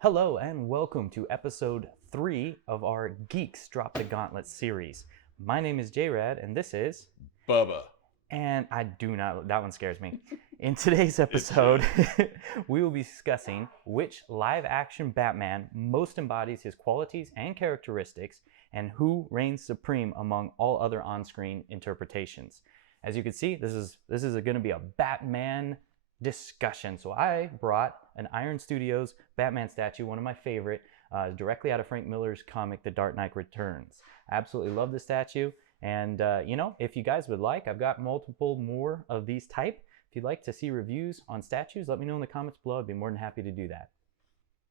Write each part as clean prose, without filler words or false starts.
Hello and welcome to episode 3 of our Geeks Drop the Gauntlet series. My name is J-Rad and this is... Bubba. And I do not... That one scares me. In today's episode, we will be discussing which live-action Batman most embodies his qualities and characteristics and who reigns supreme among all other on-screen interpretations. As you can see, this is going to be a Batman discussion. So I brought an Iron Studios Batman statue, one of my favorite, directly out of Frank Miller's comic, The Dark Knight Returns. I absolutely love the statue. And, if you guys would like, I've got multiple more of these type. If you'd like to see reviews on statues, let me know in the comments below. I'd be more than happy to do that.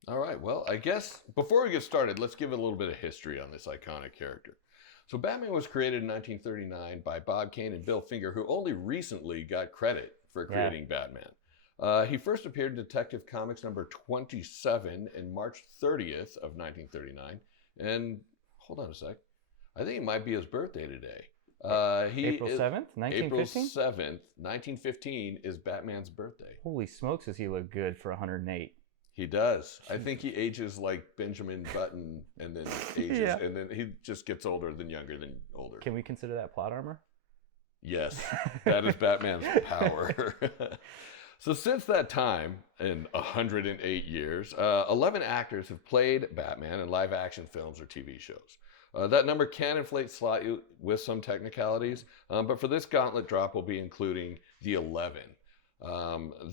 All right, well, I guess before we get started, let's give a little bit of history on this iconic character. So Batman was created in 1939 by Bob Kane and Bill Finger, who only recently got credit for creating Batman. He first appeared in Detective Comics number 27 in March 30th of 1939. And hold on a sec. I think it might be his birthday today. April 7th, 1915? April 7th, 1915 is Batman's birthday. Holy smokes, does he look good for 108. He does. I think he ages like Benjamin Button and then ages, and then he just gets older than younger than older. Can we consider that plot armor? Yes, that is Batman's power. So since that time, in 108 years, 11 actors have played Batman in live action films or TV shows. That number can inflate slightly with some technicalities, but for this gauntlet drop, we'll be including the 11.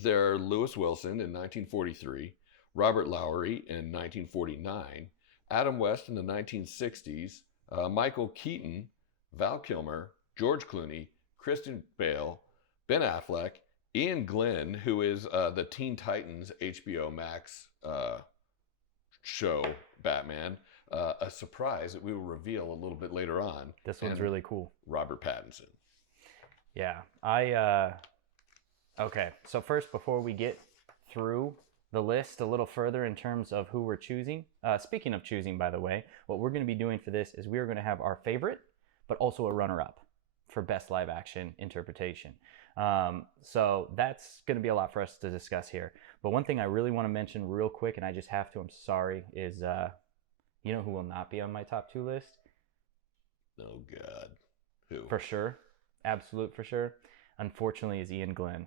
They're Lewis Wilson in 1943, Robert Lowry in 1949, Adam West in the 1960s, Michael Keaton, Val Kilmer, George Clooney, Kristen Bale, Ben Affleck, Ian Glenn, who is the Teen Titans HBO Max show Batman, a surprise that we will reveal a little bit later on. This one's really cool. Robert Pattinson. Yeah, okay, so first, before we get through the list a little further in terms of who we're choosing, speaking of choosing, by the way, what we're going to be doing for this is we are going to have our favorite, but also a runner-up for best live action interpretation. So that's going to be a lot for us to discuss here. But one thing I really want to mention real quick, and I just have to, I'm sorry, is you know who will not be on my top 2 list? Oh, God. Who? For sure. Absolute for sure. Unfortunately, is Ian Glenn.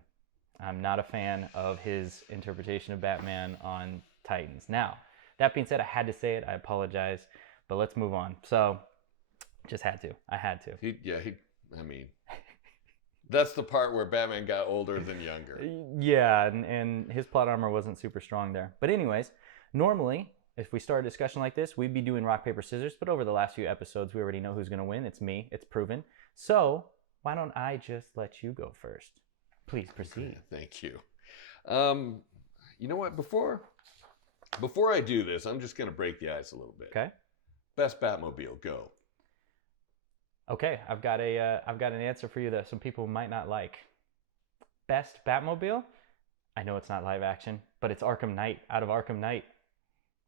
I'm not a fan of his interpretation of Batman on Titans. Now, that being said, I had to say it. I apologize. But let's move on. So, just had to. I had to. That's the part where Batman got older than younger. Yeah, and his plot armor wasn't super strong there. But anyways, normally, if we start a discussion like this, we'd be doing rock, paper, scissors. But over the last few episodes, we already know who's going to win. It's me. It's proven. So why don't I just let you go first? Please proceed. Okay, thank you. You know what? Before I do this, I'm just going to break the ice a little bit. Okay. Best Batmobile, go. Okay, I've got an answer for you that some people might not like. Best Batmobile? I know it's not live action, but it's Arkham Knight, out of Arkham Knight.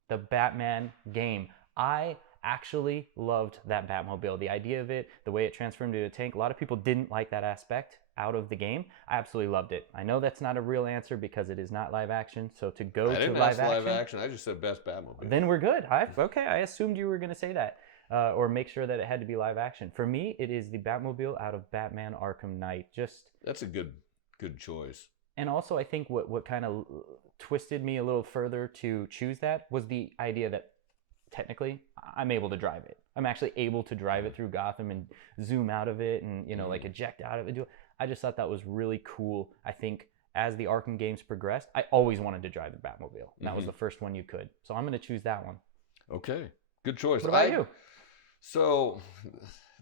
The Batman game. I actually loved that Batmobile. The idea of it, the way it transformed into a tank. A lot of people didn't like that aspect out of the game. I absolutely loved it. I know that's not a real answer because it is not live action. So to go to live action, I just said best Batmobile. Then we're good. I assumed you were going to say that. Or make sure that it had to be live action. For me, it is the Batmobile out of Batman Arkham Knight. That's a good choice. And also, I think what kind of twisted me a little further to choose that was the idea that technically I'm able to drive it. I'm actually able to drive it through Gotham and zoom out of it and like eject out of it. I just thought that was really cool. I think as the Arkham games progressed, I always wanted to drive the Batmobile. And that was the first one you could. So I'm going to choose that one. Okay, good choice. What about you? So,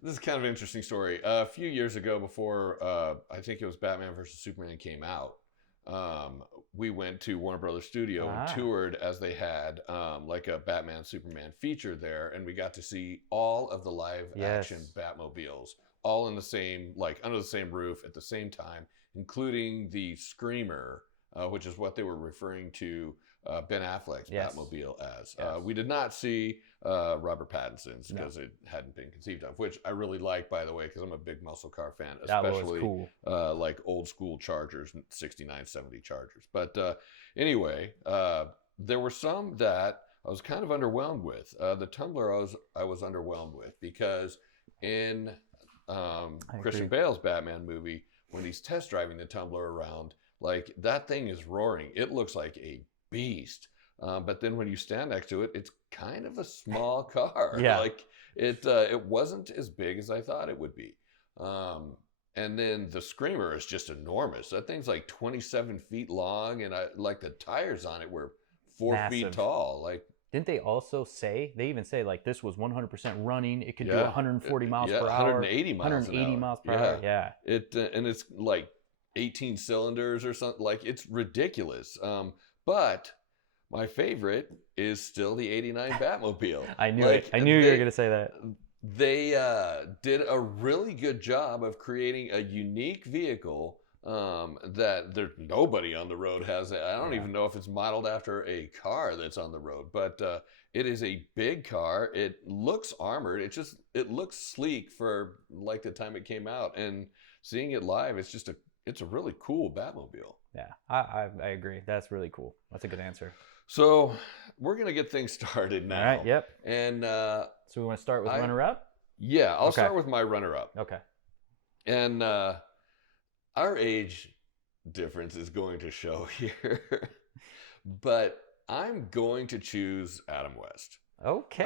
this is kind of an interesting story. A few years ago, before I think it was Batman vs. Superman came out, we went to Warner Brothers Studio and toured as they had like a Batman Superman feature there, and we got to see all of the live action Batmobiles, all in the same, like under the same roof at the same time, including the Screamer, which is what they were referring to Ben Affleck's Batmobile as. We did not see Robert Pattinson's because it hadn't been conceived of, which I really like, by the way, because I'm a big muscle car fan, especially like old school Chargers, 69, 70 Chargers. But anyway, there were some that I was kind of underwhelmed with. The Tumbler I was underwhelmed with because in Christian Bale's Batman movie, when he's test driving the Tumbler around, like that thing is roaring. It looks like a beast. But then when you stand next to it, it's kind of a small car. Yeah. Like it wasn't as big as I thought it would be. And then the Screamer is just enormous. That thing's like 27 feet long, and like the tires on it were 4 feet tall. Like, didn't they also say, they even say like this was 100% running, it could do 140 miles per hour, 180 miles per hour. Yeah. It and it's like 18 cylinders or something. Like, it's ridiculous. But my favorite is still the 89 Batmobile. I knew it. I knew you were going to say that. They did a really good job of creating a unique vehicle that nobody on the road has. I don't even know if it's modeled after a car that's on the road, but it is a big car. It looks armored. It looks sleek for like the time it came out, and seeing it live, it's a really cool Batmobile. Yeah, I agree. That's really cool. That's a good answer. So we're going to get things started now. All right, yep. And so we want to start with runner-up? Yeah, I'll start with my runner-up. Okay. And our age difference is going to show here. But I'm going to choose Adam West. Okay.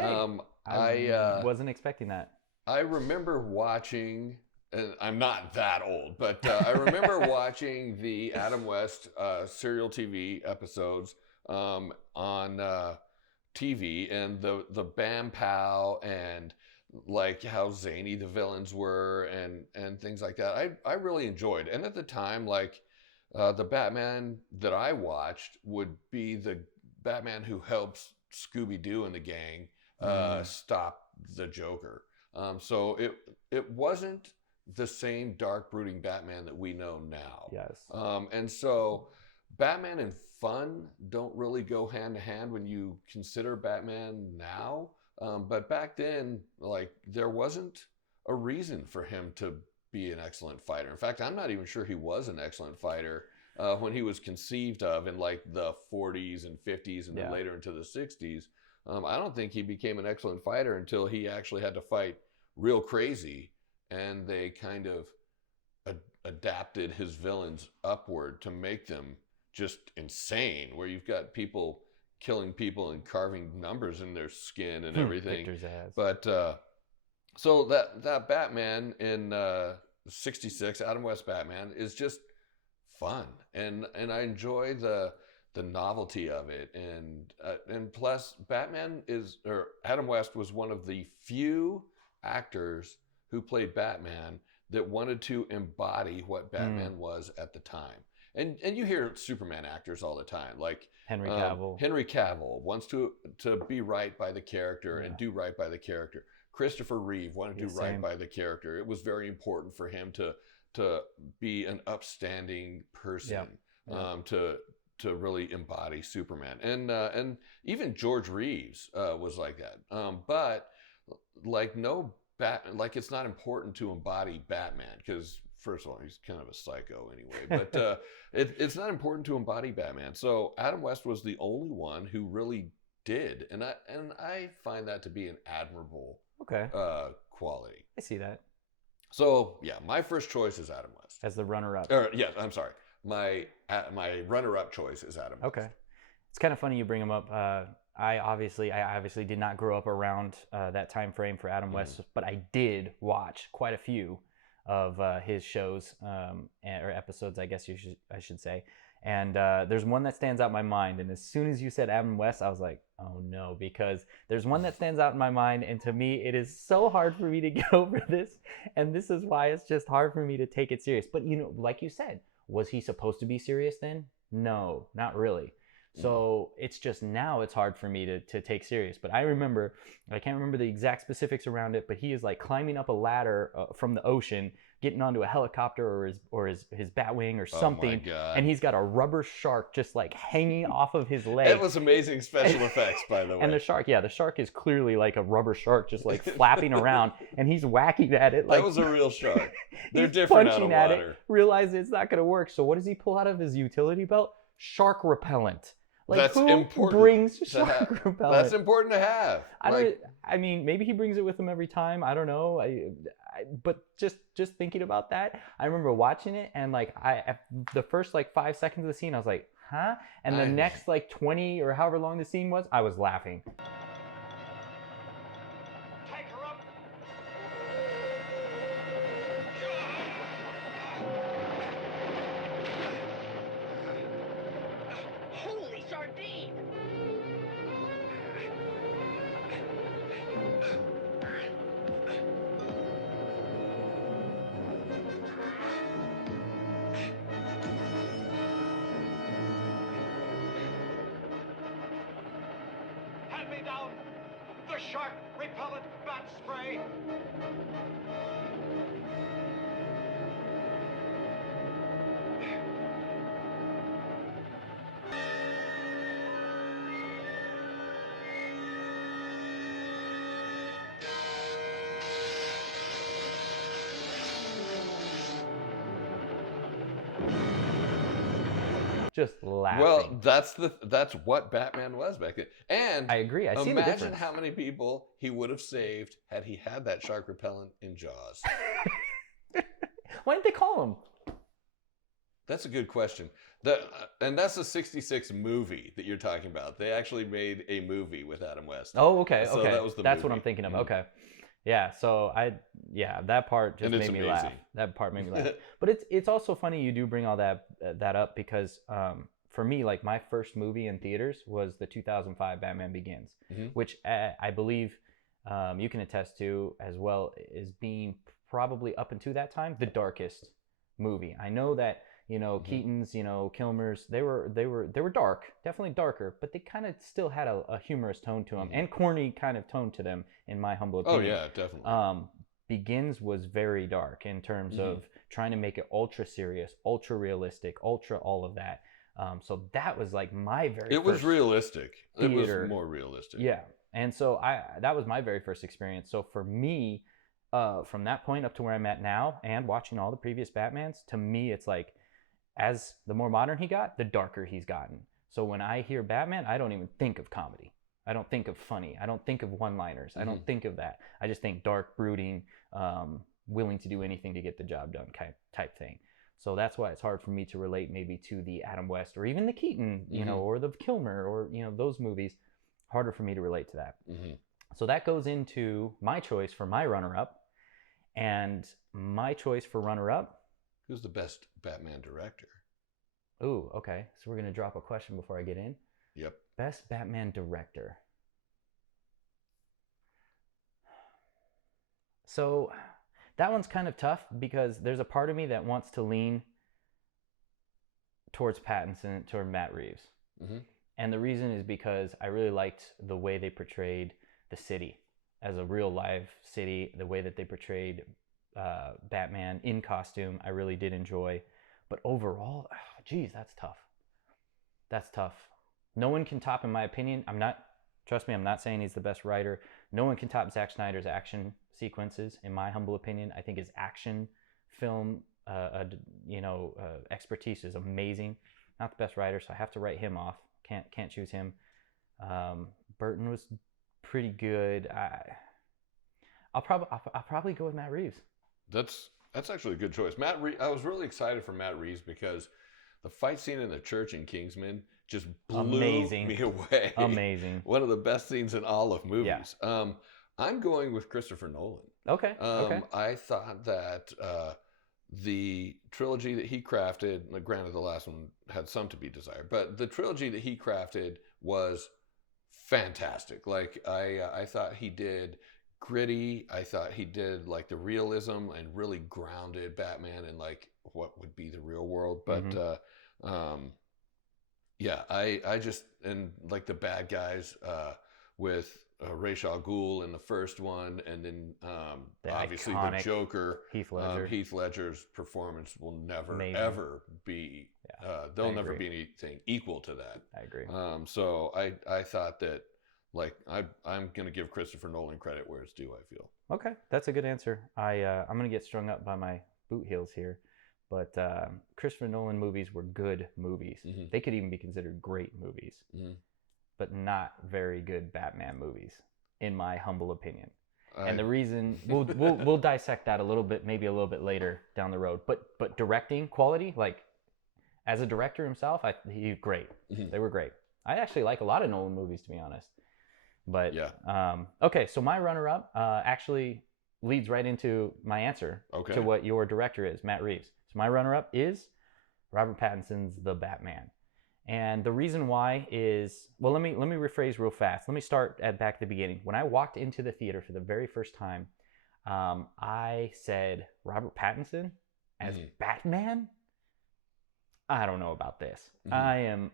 I wasn't expecting that. I remember watching, and I'm not that old, but I remember watching the Adam West serial TV episodes on TV, and the Bam Pow, and like how zany the villains were, and things like that. I really enjoyed. And at the time, like the Batman that I watched would be the Batman who helps Scooby-Doo and the gang stop the Joker. So it wasn't the same dark, brooding Batman that we know now. Yes. And so Batman and fun don't really go hand to hand when you consider Batman now. But back then, like, there wasn't a reason for him to be an excellent fighter. In fact, I'm not even sure he was an excellent fighter when he was conceived of in like the 40s and 50s and then later into the 60s. I don't think he became an excellent fighter until he actually had to fight real crazy, and they kind of adapted his villains upward to make them just insane, where you've got people killing people and carving numbers in their skin and everything. But so that Batman in 66, Adam West Batman, is just fun, and I enjoy the novelty of it, and plus Adam West was one of the few actors who played Batman that wanted to embody what Batman was at the time. And you hear Superman actors all the time, like Henry Cavill. Henry Cavill wants to be right by the character and do right by the character. Christopher Reeve wanted to do right by the character. It was very important for him to be an upstanding person, to really embody Superman. And even George Reeves was like that. But like like it's not important to embody Batman, because first of all, he's kind of a psycho anyway, but it's not important to embody Batman. So Adam West was the only one who really did, and I find that to be an admirable quality. I see that. So yeah, my first choice is Adam West as the runner-up. Yes, I'm sorry. My runner-up choice is Adam West. Okay, it's kind of funny you bring him up. I obviously did not grow up around that time frame for Adam West, but I did watch quite a few of his shows or episodes, I guess I should say. And there's one that stands out in my mind. And as soon as you said Adam West, I was like, oh no, because there's one that stands out in my mind. And to me, it is so hard for me to get over this. And this is why it's just hard for me to take it serious. But, like you said, was he supposed to be serious then? No, not really. So it's just now it's hard for me to take serious. But I can't remember the exact specifics around it, but he is like climbing up a ladder from the ocean, getting onto a helicopter or his Batwing or something. Oh my God. And he's got a rubber shark just like hanging off of his leg. It was amazing special effects, by the way. And the shark is clearly like a rubber shark just like flapping around, and he's whacking at it. Like, that was a real shark. They're he's different punching out of at water. it, realizes it's not going to work. So what does he pull out of his utility belt? Shark repellent. Like, That's who important brings to shark have. repellent? That's important to have. I mean, maybe he brings it with him every time. I don't know. But just thinking about that, I remember watching it and like the first like 5 seconds of the scene, I was like, huh? And the next like 20 or however long the scene was, I was laughing. Take her up. Holy sardine! Hand me down the shark repellent bat spray. Just laughing. Well, that's what Batman was back then. And I agree. I see the imagine difference. how many people he would have saved had he had that shark repellent in Jaws. Why didn't they call him? That's a good question. And that's a '66 movie that you're talking about. They actually made a movie with Adam West. Oh, okay, So okay. that was the That's what movie. I'm thinking of. Mhm. Okay. Yeah, so that part just And it's made me laugh. amazing. That part made me laugh. But it's also funny you do bring all that up because for me, like my first movie in theaters was the 2005 Batman Begins, Mhm. which I believe you can attest to as well as being probably up until that time the darkest movie. I know that Keaton's, Kilmer's, they were dark, definitely darker, but they kind of still had a humorous tone to them and corny kind of tone to them, in my humble Oh opinion. yeah, definitely. Begins was very dark in terms of trying to make it ultra serious, ultra realistic, ultra all of that. So that was like my very It was first realistic. theater. It was more realistic. Yeah, and so that was my very first experience. So for me, from that point up to where I'm at now, and watching all the previous Batmans, to me it's like, as the more modern he got, the darker he's gotten. So when I hear Batman, I don't even think of comedy. I don't think of funny. I don't think of one-liners. I don't think of that. I just think dark, brooding, willing to do anything to get the job done type thing. So that's why it's hard for me to relate maybe to the Adam West or even the Keaton, or the Kilmer or, those movies. Harder for me to relate to that. So that goes into my choice for my runner-up. And my choice for runner-up. Who's the best Batman director? Ooh, okay. So we're going to drop a question before I get in. Yep. Best Batman director. So that one's kind of tough because there's a part of me that wants to lean towards Pattinson, toward Matt Reeves. And the reason is because I really liked the way they portrayed the city as a real live city, the way that they portrayed Batman in costume. I really did enjoy. But overall, geez, that's tough. That's tough. No one can top, in my opinion. Trust me, I'm not saying he's the best writer. No one can top Zack Snyder's action sequences, in my humble opinion. I think his action film expertise is amazing. Not the best writer, so I have to write him off. Can't choose him. Burton was pretty good. I'll probably go with Matt Reeves. That's actually a good choice. I was really excited for Matt Reeves because the fight scene in the church in Kingsman just blew me away. Amazing. One of the best scenes in all of movies. Yeah. I'm going with Christopher Nolan. Okay. Okay. I thought that the trilogy that he crafted, granted the last one had some to be desired, but the trilogy that he crafted was fantastic. Like I thought he did gritty. I thought he did like the realism and really grounded Batman in like what would be the real world. But yeah, I just, and like the bad guys with Ra's al Ghul in the first one, and then obviously the Joker, Heath Ledger. Heath Ledger's performance will never ever be. There'll never be anything equal to that. I agree. So I thought that, like, I'm gonna give Christopher Nolan credit where it's due. I feel. Okay, that's a good answer. I'm gonna get strung up by my boot heels here, but Christopher Nolan movies were good movies. Mm-hmm. They could even be considered great movies, but not very good Batman movies, in my humble opinion. And the reason we'll dissect that a little bit, maybe a little bit later down the road. But directing quality, like as a director himself, he's great. They were great. I actually like a lot of Nolan movies, to be honest. But okay, so my runner-up actually leads right into my answer to what your director is, Matt Reeves. So my runner-up is Robert Pattinson's The Batman. And the reason why is, well, let me rephrase real fast. Let me start back at the beginning. When I walked into the theater for the very first time, I said, Robert Pattinson as Batman? I don't know about this. I am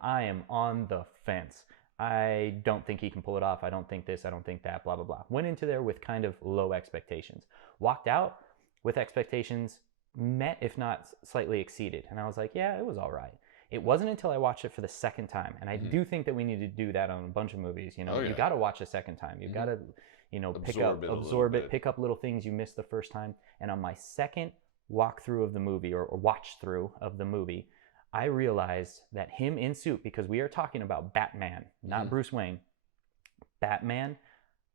on the fence. I don't think he can pull it off. I don't think this. I don't think that. Blah, blah, blah. Went into there with kind of low expectations. Walked out with expectations met, if not slightly exceeded. And I was like, yeah, it was all right. It wasn't until I watched it for the second time, and I do think that we need to do that on a bunch of movies. You know, you got to watch a second time. You got to, you know, absorb it, pick up little things you missed the first time. And on my second walkthrough of the movie, or watch through of the movie, I realized that him in suit, because we are talking about Batman, not Bruce Wayne. Batman,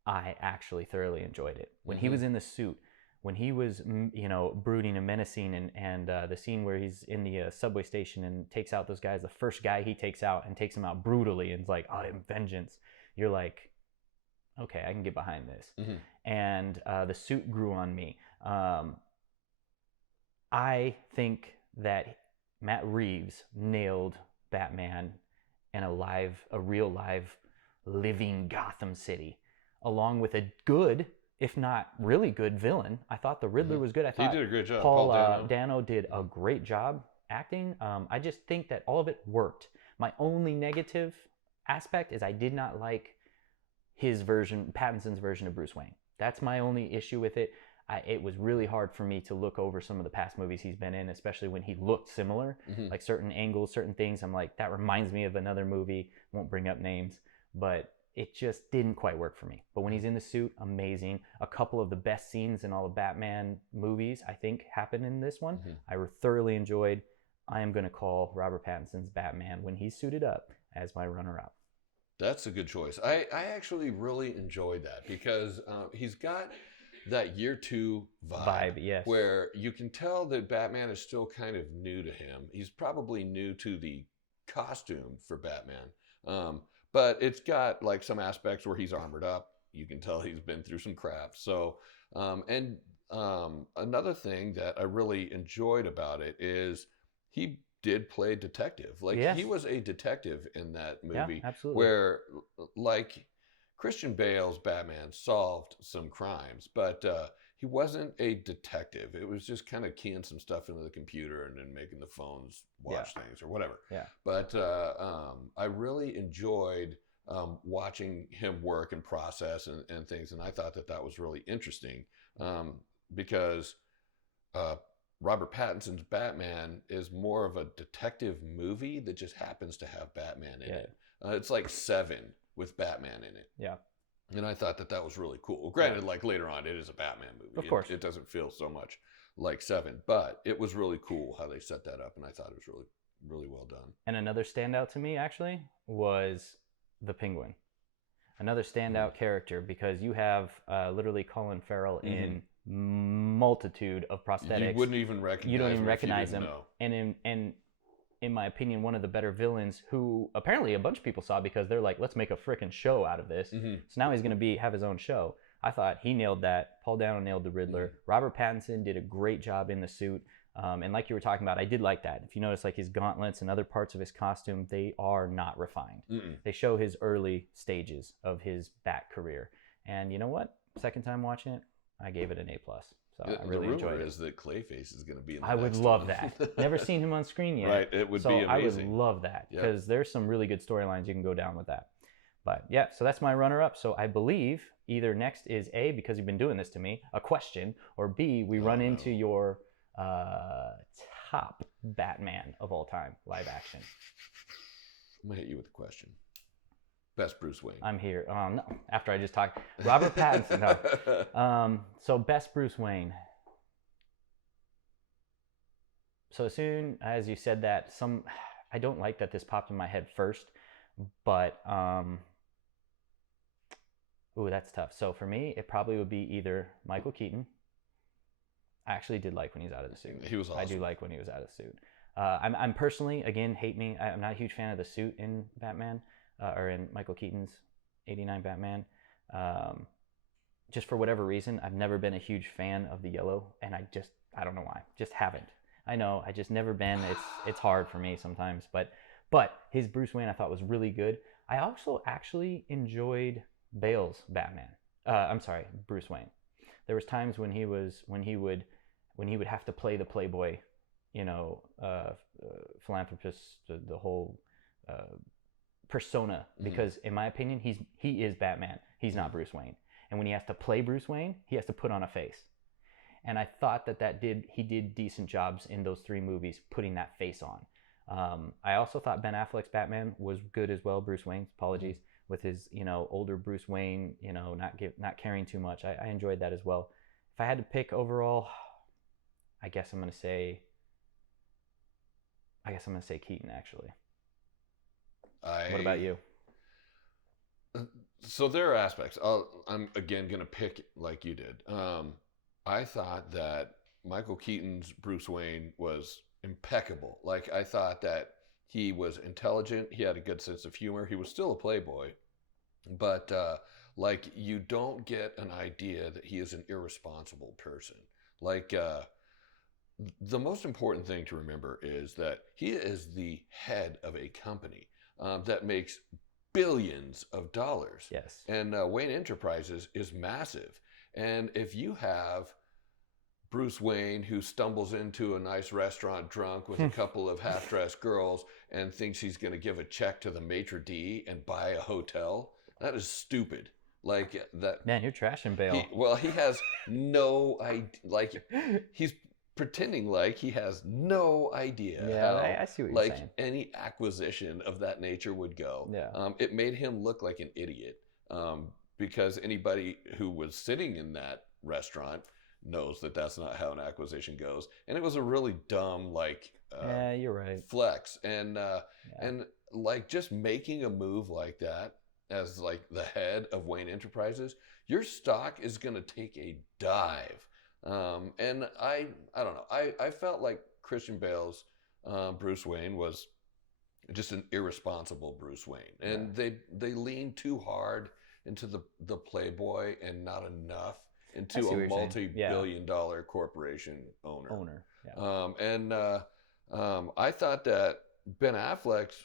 I actually thoroughly enjoyed it. When he was in the suit, when he was, you know, brooding and menacing, and the scene where he's in the subway station and takes out those guys, the first guy he takes out and takes him out brutally and is like, I am vengeance. You're like, okay, I can get behind this. And the suit grew on me. I think that Matt Reeves nailed Batman in a real live, living Gotham City, along with a good, if not really good, villain. I thought the Riddler was good. I thought he did a great job. Paul Dano did a great job acting. I just think that all of it worked. My only negative aspect is I did not like Pattinson's version of Bruce Wayne. That's my only issue with it. It was really hard for me to look over some of the past movies he's been in, especially when he looked similar, like certain angles, certain things. I'm like, that reminds me of another movie. Won't bring up names, but it just didn't quite work for me. But when he's in the suit, amazing. A couple of the best scenes in all the Batman movies, I think, happen in this one. I thoroughly enjoyed. I am going to call Robert Pattinson's Batman when he's suited up as my runner-up. That's a good choice. I actually really enjoyed that because he's got that year two vibe, yes, where you can tell that Batman is still kind of new to him. He's probably new to the costume for Batman, but it's got like some aspects where he's armored up. You can tell he's been through some crap. So, another thing that I really enjoyed about it is he did play detective. Like he was a detective in that movie, absolutely. where like Christian Bale's Batman solved some crimes, but he wasn't a detective. It was just kind of keying some stuff into the computer and then making the phones watch things or whatever. But I really enjoyed watching him work and process and things, and I thought that was really interesting because Robert Pattinson's Batman is more of a detective movie that just happens to have Batman in it. It's like Seven with Batman in it. And I thought that was really cool. Granted, like later on, it is a Batman movie. Of course. It doesn't feel so much like Seven, but it was really cool how they set that up, and I thought it was really, really well done. And another standout to me, actually, was the Penguin. Another standout character, because you have literally Colin Farrell in multitude of prosthetics. You wouldn't even recognize him. You don't even recognize him. Know. And in my opinion, one of the better villains, who apparently a bunch of people saw because they're like, let's make a freaking show out of this. So now he's going to have his own show. I thought he nailed that. Paul Dano nailed the Riddler. Robert Pattinson did a great job in the suit. And like you were talking about, I did like that. If you notice, like his gauntlets and other parts of his costume, they are not refined. They show his early stages of his Bat career. And you know what? Second time watching it, I gave it an A+. So I really enjoyed it. The rumor is that Clayface is going to be in the I would next love one. that. Never seen him on screen yet. Right, it would be amazing. I would love that because there's some really good storylines you can go down with that. But yeah, so that's my runner-up. So I believe either next is A, because you've been doing this to me, a question, or B, we run into your top Batman of all time, live action. I'm going to hit you with a question. Best Bruce Wayne. I'm here. No, after I just talked. Robert Pattinson. No. So best Bruce Wayne. So as soon as you said that, I don't like that this popped in my head first, but ooh, that's tough. So for me, it probably would be either Michael Keaton. I actually did like when he was out of the suit. He was awesome. I do like when he was out of the suit. I'm personally, again, hate me. I'm not a huge fan of the suit in Batman, or in Michael Keaton's '89 Batman. Just for whatever reason, I've never been a huge fan of the yellow, and I don't know why. Just haven't. I know, I just never been. It's hard for me sometimes, but his Bruce Wayne I thought was really good. I also actually enjoyed Bale's Batman. I'm sorry, Bruce Wayne. There was times when he would have to play the playboy, philanthropist, the whole persona, because in my opinion he is Batman. He's not Bruce Wayne. And when he has to play Bruce Wayne, he has to put on a face. And I thought he did decent jobs in those 3 movies putting that face on. I also thought Ben Affleck's Batman was good as well. Bruce Wayne's, apologies, with his older Bruce Wayne, not caring too much. I enjoyed that as well. If I had to pick overall, I guess I'm gonna say Keaton actually. What about you? So there are aspects. I'm again going to pick like you did. I thought that Michael Keaton's Bruce Wayne was impeccable. Like, I thought that he was intelligent. He had a good sense of humor. He was still a playboy. But, like, you don't get an idea that he is an irresponsible person. Like, the most important thing to remember is that he is the head of a company that makes billions of dollars. Yes. And Wayne Enterprises is massive. And if you have Bruce Wayne who stumbles into a nice restaurant drunk with a couple of half-dressed girls and thinks he's going to give a check to the maitre d' and buy a hotel, that is stupid. Like that. Man, you're trashing Bale. He has no idea. Like, he's pretending like he has no idea how, I see what you're saying. Any acquisition of that nature would go. Yeah. It made him look like an idiot because anybody who was sitting in that restaurant knows that that's not how an acquisition goes. And it was a really dumb, yeah, you're right, flex. And and like, just making a move like that as like the head of Wayne Enterprises, your stock is going to take a dive. And I don't know. I felt like Christian Bale's Bruce Wayne was just an irresponsible Bruce Wayne, and they leaned too hard into the playboy and not enough into a multi-billion-dollar corporation owner. Yeah. I thought that Ben Affleck's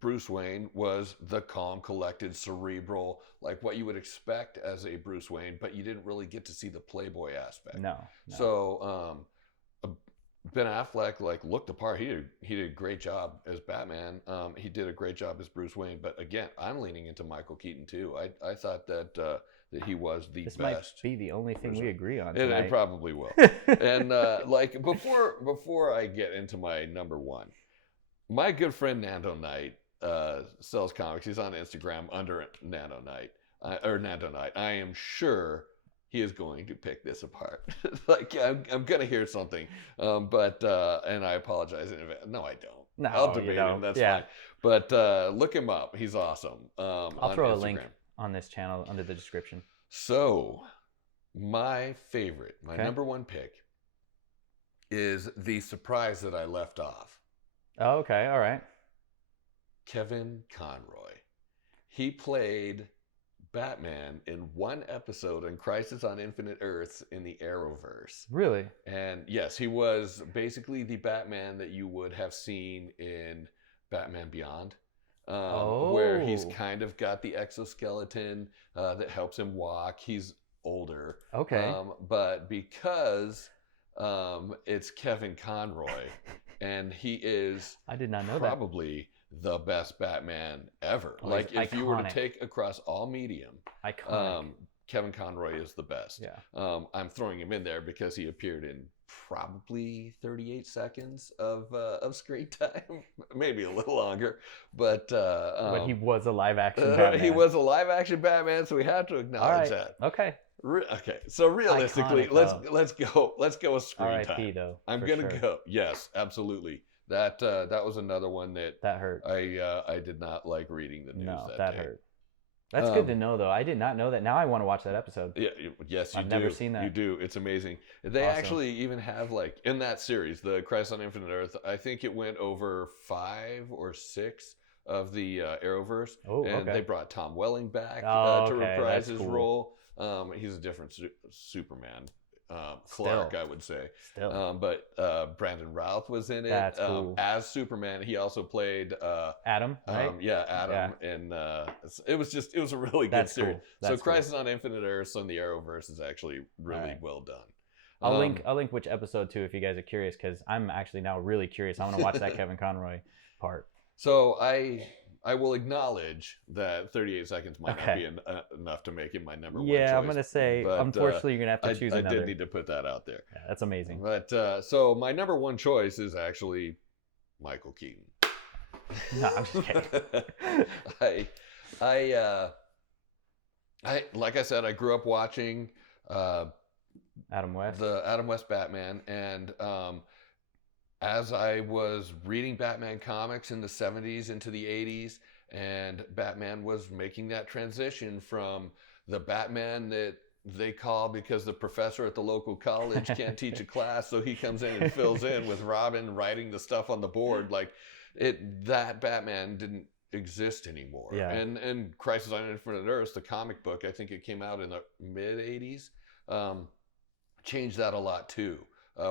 Bruce Wayne was the calm, collected, cerebral, like what you would expect as a Bruce Wayne, but you didn't really get to see the playboy aspect. No. So Ben Affleck looked the part. He did a great job as Batman. He did a great job as Bruce Wayne. But again, I'm leaning into Michael Keaton too. I thought that he was the this best. This might be the only thing we agree on tonight. It probably will. And before I get into my number one, my good friend Nando Knight sells comics. He's on Instagram under Nando Knight or Nando Knight. I am sure he is going to pick this apart. I'm gonna hear something, but and I apologize in advance. No, I don't. No, I'll debate him. That's fine. But look him up. He's awesome. I'll throw a link on this channel under the description. So, my favorite, my number one pick, is the surprise that I left off. Oh, okay, all right. Kevin Conroy. He played Batman in one episode in Crisis on Infinite Earths in the Arrowverse. Really? And yes, he was basically the Batman that you would have seen in Batman Beyond, where he's kind of got the exoskeleton that helps him walk. He's older. Okay. But because it's Kevin Conroy, and he is I did not know probably the best Batman ever. Like, if you were to take across all medium, iconic. Kevin Conroy is the best. Yeah. I'm throwing him in there because he appeared in probably 38 seconds of screen time, maybe a little longer, but he was a live action Batman. he was a live action Batman, so we have to acknowledge that. Okay. Okay, so realistically, Iconic, let's go with screen R.I.P. time. though. I'm for gonna sure. go. Yes, absolutely. That was another one that hurt. I did not like reading the news. No, that day. hurt. That's good to know, though. I did not know that. Now I want to watch that episode. Yeah, yes, you I've do. never seen that. You do. It's amazing. They Awesome. actually even have, like, in that series, the Crisis on Infinite Earth, I think it went over 5 or 6 of the Arrowverse. Oh, and okay. they brought Tom Welling back Oh, to okay, reprise that's his cool. role. He's a different Superman. Clark, Still. I would say. Still. But Brandon Routh was in it That's cool. as Superman. He also played Adam, right? Adam, and it was a really good That's series. cool. So That's Crisis on Infinite Earths on the Arrowverse is actually really Alright. well done. I'll link which episode too if you guys are curious, because I'm actually now really curious. I want to watch that Kevin Conroy part. So I will acknowledge that 38 seconds might not Okay. be enough to make it my number one Yeah, choice. I'm gonna say, but, unfortunately, you're gonna have to choose I another. did need to put that out there. Yeah, that's amazing. But so my number one choice is actually Michael Keaton. No, I'm just kidding. I like I said, I grew up watching Adam West. the Adam West Batman, and as I was reading Batman comics in the 70s into the 80s, and Batman was making that transition from the Batman that they call because the professor at the local college can't teach a class, so he comes in and fills in with Robin writing the stuff on the board. Like that Batman didn't exist anymore. Yeah. And Crisis on Infinite Earths, the comic book, I think it came out in the mid 80s, changed that a lot too.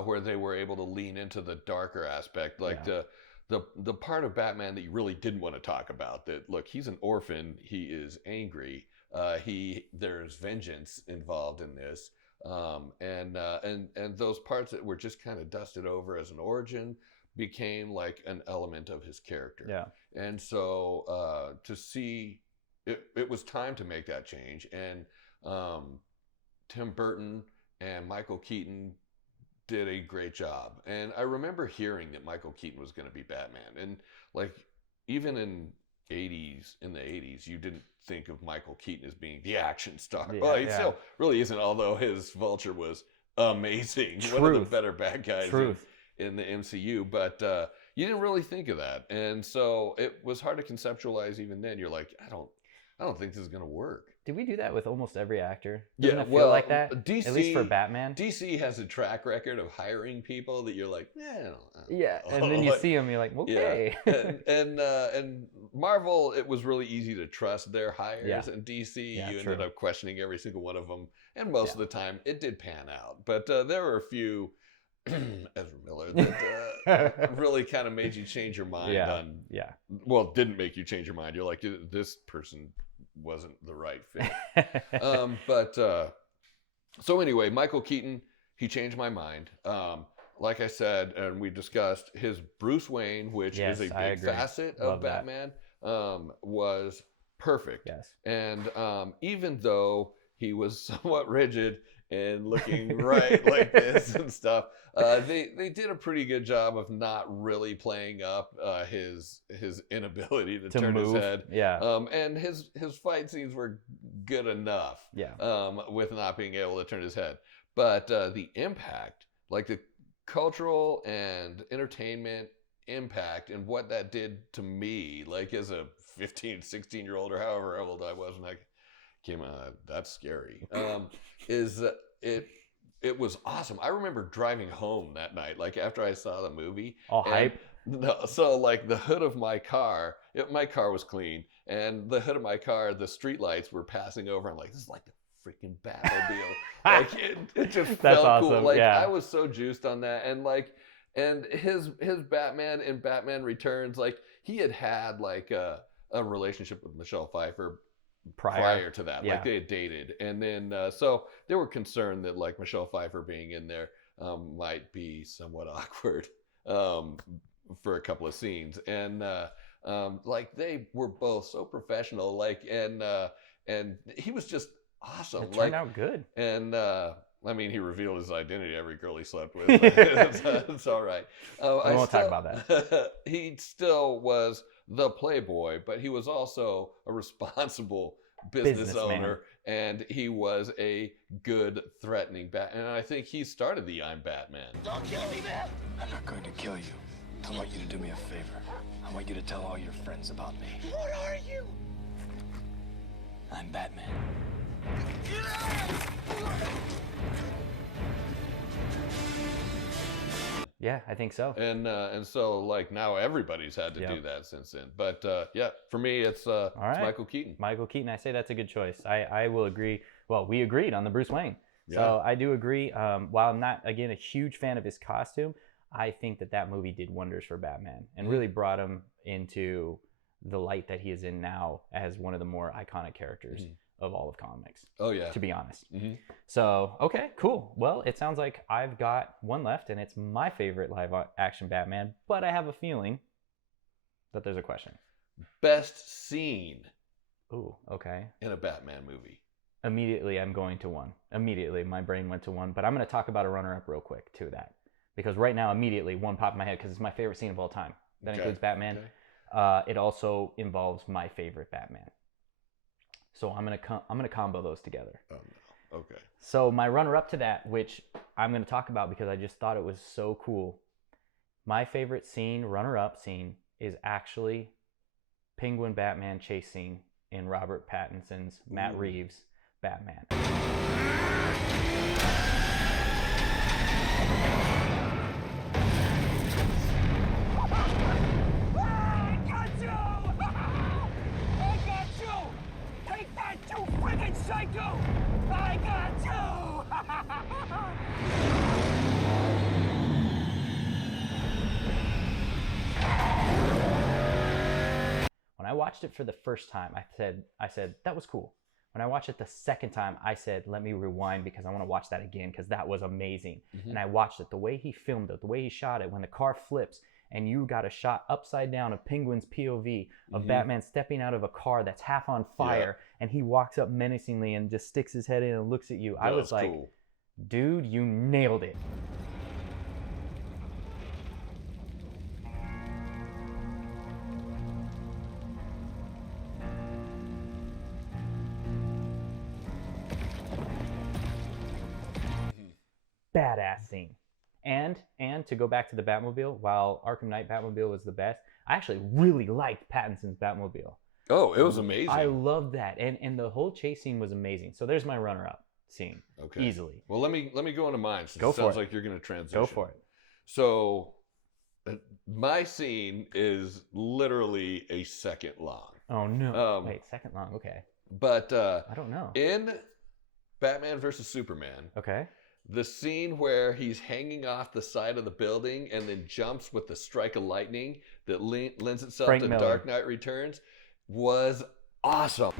Where they were able to lean into the darker aspect, like the part of Batman that you really didn't want to talk about. That look, he's an orphan, he is angry, there's vengeance involved in this, and those parts that were just kind of dusted over as an origin became like an element of his character. Yeah. And so to see it was time to make that change, and Tim Burton and Michael Keaton did a great job. And I remember hearing that Michael Keaton was going to be Batman. And like, even in the 80s, you didn't think of Michael Keaton as being the action star. Yeah, Well, he still really isn't, although his Vulture was amazing. One of the better bad guys in the MCU. But you didn't really think of that. And so it was hard to conceptualize even then. You're like, I don't think this is going to work. Did we do that with almost every actor? Doesn't it feel well, like that? DC, At least for Batman. DC has a track record of hiring people that you're like, I don't know. Yeah, and then you see them, you're like, okay. Yeah. And Marvel, it was really easy to trust their hires. Yeah. And DC, Yeah, you true. ended up questioning every single one of them. And most of the time, it did pan out. But there were a few, Ezra Miller, that really kind of made you change your mind on. Yeah. Well, didn't make you change your mind. You're like, this person wasn't the right fit. So anyway, Michael Keaton, he changed my mind. Like I said, and we discussed, his Bruce Wayne, which is a big facet of Batman, was perfect. Yes. And even though he was somewhat rigid and looking right like this and stuff, they did a pretty good job of not really playing up his inability to turn move. his head. Yeah. And his fight scenes were good enough. Yeah. With not being able to turn his head, but the impact, like the cultural and entertainment impact, and what that did to me, like as a 15, 16-year-old or however old I was when I came out, that's scary. It was awesome. I remember driving home that night, like after I saw the movie. All hype? No, so like the hood of my car, my car was clean, and the hood of my car, the street lights were passing over. I'm like, this is like the freaking Batmobile. Like it just felt awesome. cool. Like yeah. I was so juiced on that, and his Batman in Batman Returns, like he had like a relationship with Michelle Pfeiffer prior to that. Like they had dated, and then so they were concerned that like Michelle Pfeiffer being in there might be somewhat awkward for a couple of scenes, and like they were both so professional, like and he was just awesome. It turned out good. And I mean, he revealed his identity. Every girl he slept with. It's all right. We won't talk about that. He still was the playboy, but he was also a responsible business owner, and he was a good, threatening Batman. And I think he started the "I'm Batman." Don't kill me, man! I'm not going to kill you. I want you to do me a favor. I want you to tell all your friends about me. What are you? I'm Batman. Yeah, I think so. And so like now everybody's had to do that since then. But yeah, for me it's Michael Keaton. Michael Keaton, I say that's a good choice. I will agree. Well, we agreed on the Bruce Wayne. So I do agree. While I'm not, again, a huge fan of his costume, I think that movie did wonders for Batman and really brought him into the light that he is in now as one of the more iconic characters of all of comics. Oh, yeah. To be honest. So, okay, cool. Well, it sounds like I've got one left, and it's my favorite live action Batman, but I have a feeling that there's a question. Best scene. Ooh, okay. In a Batman movie. Immediately, I'm going to one. Immediately, my brain went to one, but I'm going to talk about a runner-up real quick to that. Because right now, immediately, one popped in my head because it's my favorite scene of all time. That includes Batman. It also involves my favorite Batman. So I'm gonna combo those together. Oh no. Okay. So my runner-up to that, which I'm gonna talk about because I just thought it was so cool. My favorite scene, runner-up scene, is actually Penguin Batman chase scene in Robert Pattinson's Matt Reeves Batman. Psycho! I got you! When I watched it for the first time, I said that was cool. When I watched it the second time, I said, let me rewind because I want to watch that again because that was amazing. And I watched it, the way he filmed it, the way he shot it, when the car flips and you got a shot upside down of Penguin's POV of Batman stepping out of a car that's half on fire and he walks up menacingly and just sticks his head in and looks at you. I was like, dude, you nailed it. Badass scene. And to go back to the Batmobile, while Arkham Knight Batmobile was the best, I actually really liked Pattinson's Batmobile. Oh, it was amazing. I loved that. And the whole chase scene was amazing. So there's my runner-up scene. Okay. Easily. Well, let me go into mine. Go for it. Sounds like you're going to transition. Go for it. So my scene is literally a second long. Oh, no. Wait, second long. Okay. But I don't know. In Batman versus Superman. Okay. The scene where he's hanging off the side of the building and then jumps with the strike of lightning that lends itself to Dark Knight Returns was awesome.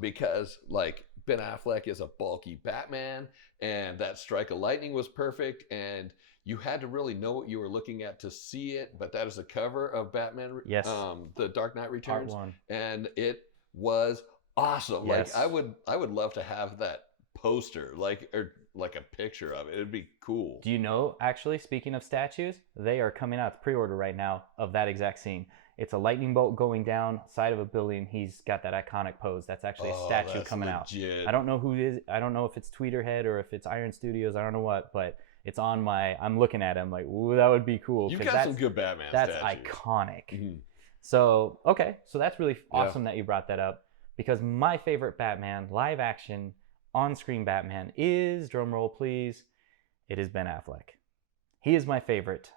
Because, like, Ben Affleck is a bulky Batman, and that strike of lightning was perfect, and you had to really know what you were looking at to see it, but that is a cover of Batman, the Dark Knight Returns, Part 1. And it was awesome. Yes. Like I would love to have that poster, like a picture of it. It'd be cool. Do you know, actually, speaking of statues, they are coming out pre-order right now of that exact scene. It's a lightning bolt going down side of a building. He's got that iconic pose. That's actually a statue coming legit out. I don't know who it is. I don't know if it's Tweeterhead or if it's Iron Studios. I don't know what, but it's on my. I'm looking at it. I'm like, ooh, that would be cool. You've got some good Batman statues. That's iconic. So okay, so that's really awesome that you brought that up because my favorite Batman, live action, on-screen Batman is, drum roll please, it is Ben Affleck. He is my favorite.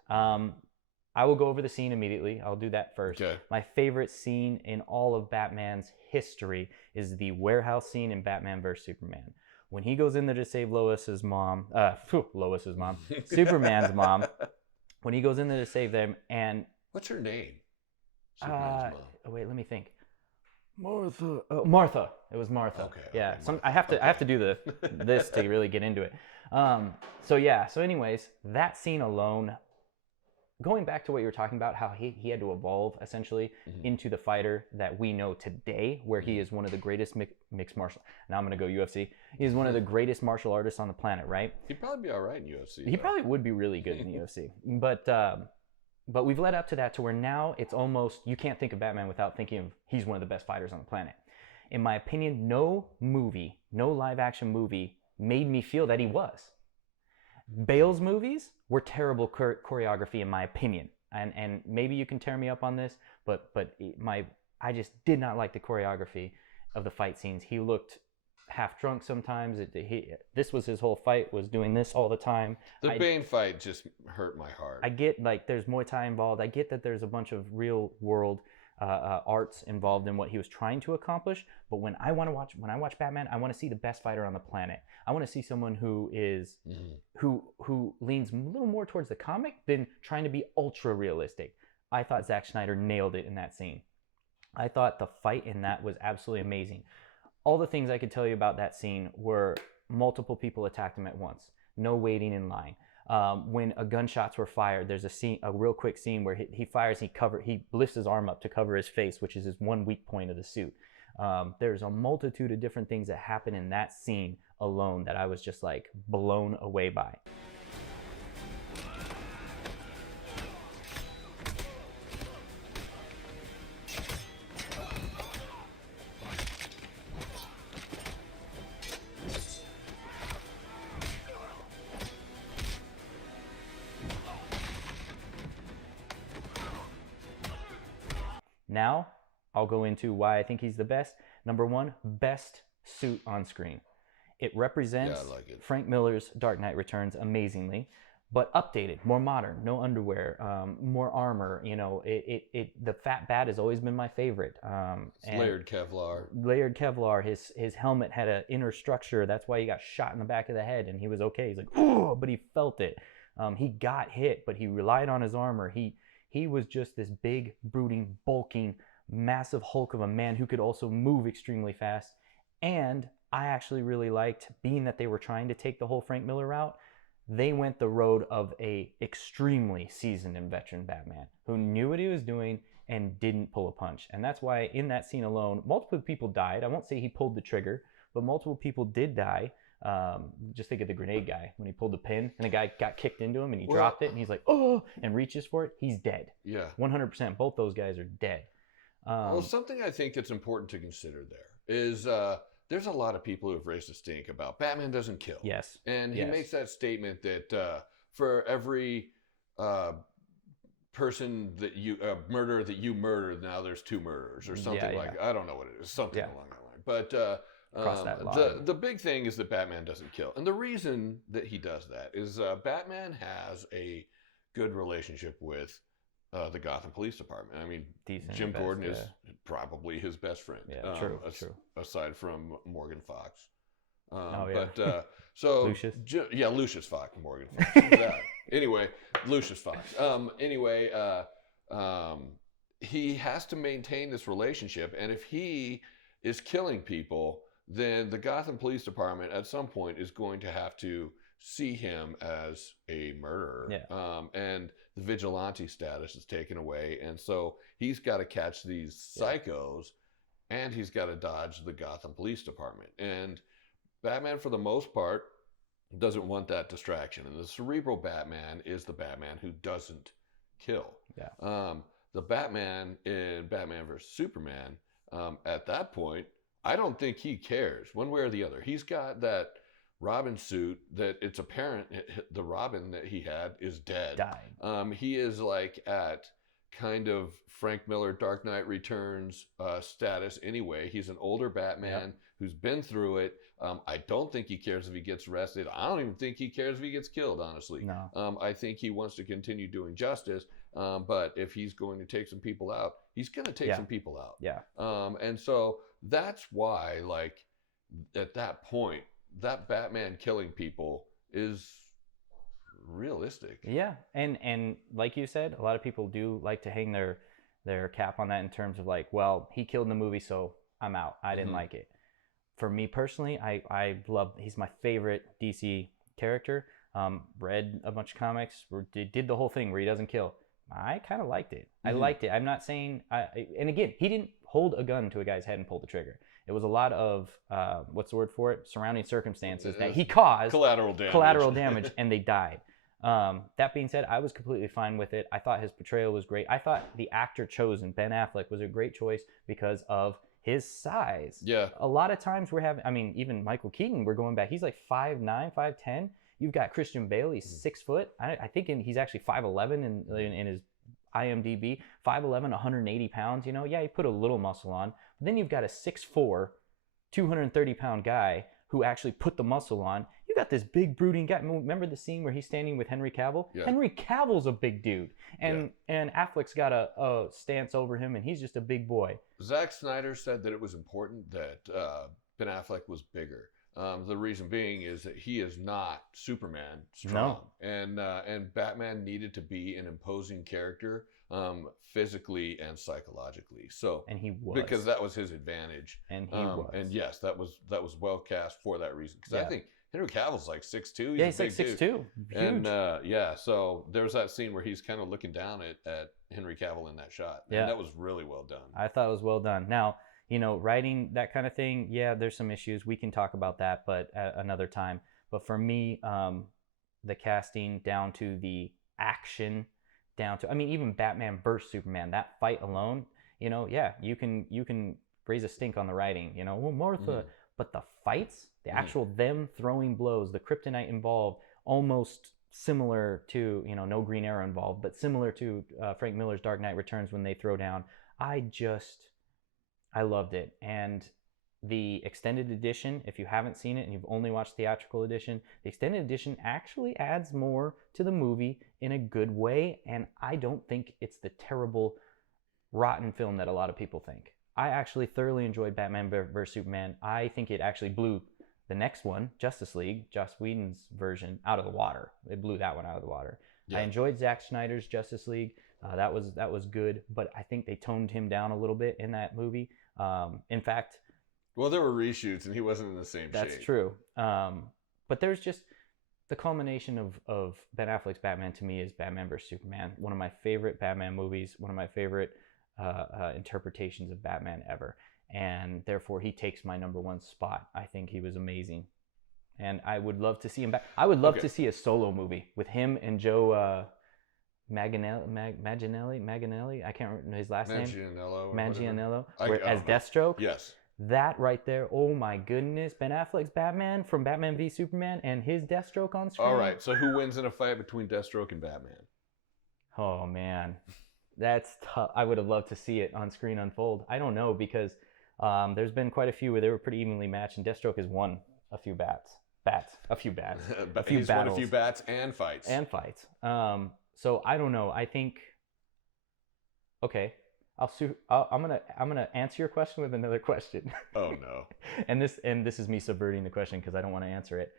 I will go over the scene immediately. I'll do that first. Okay. My favorite scene in all of Batman's history is the warehouse scene in Batman vs. Superman. When he goes in there to save Lois's mom, Superman's mom, when he goes in there to save them, and... What's her name? Superman's mom. Wait, let me think. Martha. Martha. It was Martha. Okay. Yeah. I have to do this to really get into it. So anyways, that scene alone going back to what you were talking about, how he had to evolve essentially into the fighter that we know today, where he is one of the greatest mixed martial. Now I'm going to go UFC. He is one of the greatest martial artists on the planet, right? He'd probably be all right in UFC. He probably would be really good in the UFC. But we've led up to that to where now it's almost, you can't think of Batman without thinking of he's one of the best fighters on the planet. In my opinion, no live action movie made me feel that he was. Bale's movies were terrible choreography in my opinion, and maybe you can tear me up on this, but I just did not like the choreography of the fight scenes. He looked half drunk sometimes. This was his whole fight, was doing this all the time. The Bane fight just hurt my heart. I get like there's Muay Thai involved. I get that there's a bunch of real world arts involved in what he was trying to accomplish. But when I watch Batman, I want to see the best fighter on the planet. I want to see someone who is who leans a little more towards the comic than trying to be ultra realistic. I thought Zack Snyder nailed it in that scene. I thought the fight in that was absolutely amazing. All the things I could tell you about that scene were multiple people attacked him at once. No waiting in line. When gunshots were fired, there's a real quick scene where he fires, he lifts his arm up to cover his face, which is his one weak point of the suit. There's a multitude of different things that happen in that scene alone that I was just like blown away by. Now, I'll go into why I think he's the best. Number one, best suit on screen. It represents Frank Miller's Dark Knight Returns amazingly, but updated, more modern, no underwear, more armor. You know, the Fat Bat has always been my favorite. Layered Kevlar. Layered Kevlar. His helmet had an inner structure. That's why he got shot in the back of the head, and he was okay. He's like, oh, but he felt it. He got hit, but he relied on his armor. He was just this big, brooding, bulking, massive hulk of a man who could also move extremely fast. And I actually really liked, being that they were trying to take the whole Frank Miller route, they went the road of a extremely seasoned and veteran Batman who knew what he was doing and didn't pull a punch. And that's why in that scene alone, multiple people died. I won't say he pulled the trigger, but multiple people did die. Just think of the grenade guy when he pulled the pin and the guy got kicked into him and he dropped it and he's like, oh, and reaches for it. He's dead. Yeah. 100%. Both those guys are dead. Well, something I think that's important to consider there is there's a lot of people who have raised a stink about Batman doesn't kill. Yes. And he makes that statement that for every person that murder that you murdered, now there's 2 murderers or something like I don't know what it is. Something along that line. But the big thing is that Batman doesn't kill. And the reason that he does that is Batman has a good relationship with the Gotham Police Department. I mean, Jim Gordon is probably his best friend. Yeah, true. Aside from Morgan Fox. Lucius. Lucius Fox, Morgan Fox. Anyway, Lucius Fox. He has to maintain this relationship, and if he is killing people, then the Gotham Police Department at some point is going to have to see him as a murderer. Yeah. And the vigilante status is taken away. And so he's got to catch these psychos and he's got to dodge the Gotham Police Department. And Batman, for the most part, doesn't want that distraction. And the cerebral Batman is the Batman who doesn't kill. Yeah. The Batman in Batman vs. Superman, at that point, I don't think he cares one way or the other. He's got that Robin suit that it's apparent the Robin that he had is dead. Died. He is like at kind of Frank Miller Dark Knight Returns status anyway. He's an older Batman who's been through it. I don't think he cares if he gets arrested. I don't even think he cares if he gets killed, honestly. No. I think he wants to continue doing justice. But if he's going to take some people out, he's going to take some people out. Yeah. And so that's why, like, at that point, that Batman killing people is realistic. Yeah. And like you said, a lot of people do like to hang their cap on that in terms of like, well, he killed in the movie, so I'm out. I didn't like it. For me personally, I love, he's my favorite DC character. Read a bunch of comics, did the whole thing where he doesn't kill. I kind of liked it. I liked it. I'm not saying, and again, he didn't hold a gun to a guy's head and pull the trigger. It was a lot of, what's the word for it? Surrounding circumstances that he caused. Collateral damage, and they died. That being said, I was completely fine with it. I thought his portrayal was great. I thought the actor chosen, Ben Affleck, was a great choice because of his size. Yeah. A lot of times we're having, I mean, even Michael Keaton, we're going back. He's like 5'9", 5'10". You've got Christian Bale, he's 6 foot. I think he's actually 5'11" in his IMDb. 5'11", 180 pounds. You know, yeah, he put a little muscle on. But then you've got a 6'4", 230-pound guy who actually put the muscle on. You got this big brooding guy. Remember the scene where he's standing with Henry Cavill? Yeah. Henry Cavill's a big dude, and Affleck's got a stance over him, and he's just a big boy. Zack Snyder said that it was important that Ben Affleck was bigger. The reason being is that he is not Superman strong, and Batman needed to be an imposing character, physically and psychologically. So, and he was, because that was his advantage, and he was, and yes, that was well cast for that reason. Because I think Henry Cavill's like 6'2". He's like 6'2". Huge. And so there was that scene where he's kind of looking down at Henry Cavill in that shot. And that was really well done. I thought it was well done. Now, you know, writing that kind of thing, there's some issues. We can talk about that, but at another time. But for me, the casting down to the action, down to, I mean, even Batman versus Superman, that fight alone, you know, you can raise a stink on the writing, you know, well, Martha, but the fights, the actual them throwing blows, the kryptonite involved, almost similar to, you know, no Green Arrow involved, but similar to Frank Miller's Dark Knight Returns when they throw down. I loved it. And the extended edition, if you haven't seen it and you've only watched the theatrical edition, the extended edition actually adds more to the movie in a good way. And I don't think it's the terrible, rotten film that a lot of people think. I actually thoroughly enjoyed Batman vs. Superman. I think it actually blew the next one, Justice League, Joss Whedon's version, out of the water. It blew that one out of the water. Yeah. I enjoyed Zack Snyder's Justice League. That was good, but I think they toned him down a little bit in that movie. In fact, well, there were reshoots and he wasn't in the same shape. That's true. But there's just the culmination of Ben Affleck's Batman to me is Batman vs. Superman. One of my favorite Batman movies, one of my favorite interpretations of Batman ever. And therefore he takes my number one spot. I think he was amazing. And I would love to see him back. I would love to see a solo movie with him and Joe Manganiello. I can't remember his last name. Manganiello. As Deathstroke. Yes. That right there. Oh my goodness. Ben Affleck's Batman from Batman v Superman and his Deathstroke on screen. All right. So who wins in a fight between Deathstroke and Batman? Oh man, that's tough. I would have loved to see it on screen unfold. I don't know because there's been quite a few where they were pretty evenly matched, and Deathstroke has won a few battles. He's won a few bats and fights. So I don't know. I think. Okay, I'm gonna answer your question with another question. Oh no. and this is me subverting the question because I don't want to answer it.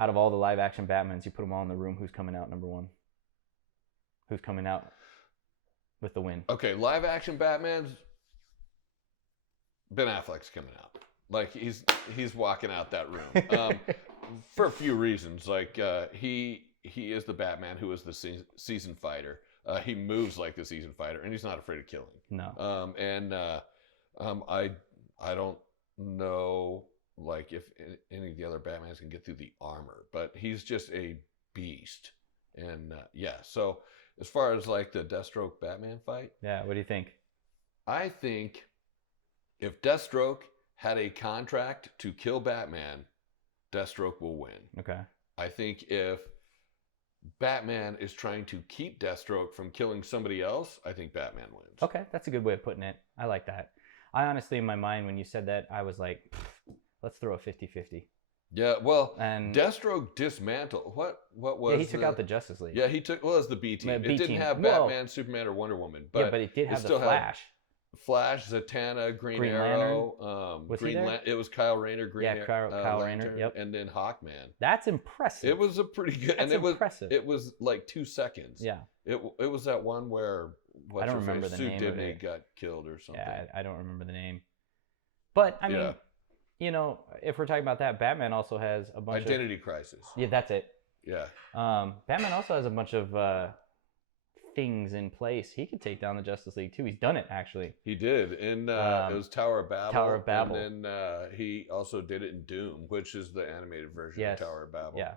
Out of all the live action Batmans, you put them all in the room. Who's coming out number one? Who's coming out with the win? Okay, live action Batman's Ben Affleck's coming out. Like he's walking out that room for a few reasons. Like he is the Batman who is the seasoned fighter. He moves like the seasoned fighter, and he's not afraid of killing. No. I don't know like if any of the other Batmans can get through the armor, but he's just a beast. And so as far as like the Deathstroke Batman fight, what do you think? I think if Deathstroke had a contract to kill Batman, Deathstroke will win. Okay. I think if Batman is trying to keep Deathstroke from killing somebody else, I think Batman wins. Okay, that's a good way of putting it. I like that. I honestly, in my mind, when you said that, I was like, let's throw a 50-50. Yeah, well, and Deathstroke dismantled. What was? Yeah, he took out the Justice League. Yeah, he took. Well, it was the B team. It didn't have Batman, Superman, or Wonder Woman. But it did have the Flash. Flash, Zatanna, Green Arrow. Was he there? It was Kyle Rayner, Kyle Rayner, yep. And then Hawkman. That's impressive. It was a pretty good. That's impressive. It was like 2 seconds. Yeah. It was that one where I don't remember the Sue name Dibney of it. got killed or something. Yeah, I don't remember the name. But I mean, you know, if we're talking about that, Batman also has a bunch Identity Crisis. Yeah, that's it. Yeah. Batman also has a bunch of things in place, he could take down the Justice League too. He's done it actually. He did. In it was Tower of Babel. Tower of Babel. And then he also did it in Doom, which is the animated version Yes. of Tower of Babel. Yeah.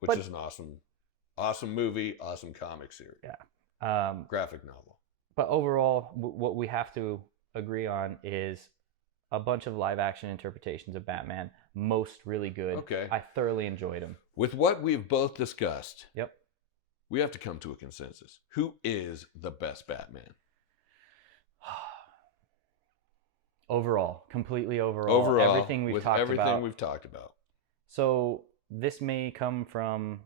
Which is an awesome movie, awesome comic series. Yeah. Graphic novel. But overall, what we have to agree on is a bunch of live action interpretations of Batman. Most really good. Okay. I thoroughly enjoyed them. With what we've both discussed, Yep. we have to come to a consensus. Who is the best Batman? Overall, completely overall, everything we've talked about. Everything we've talked about. So this may come from,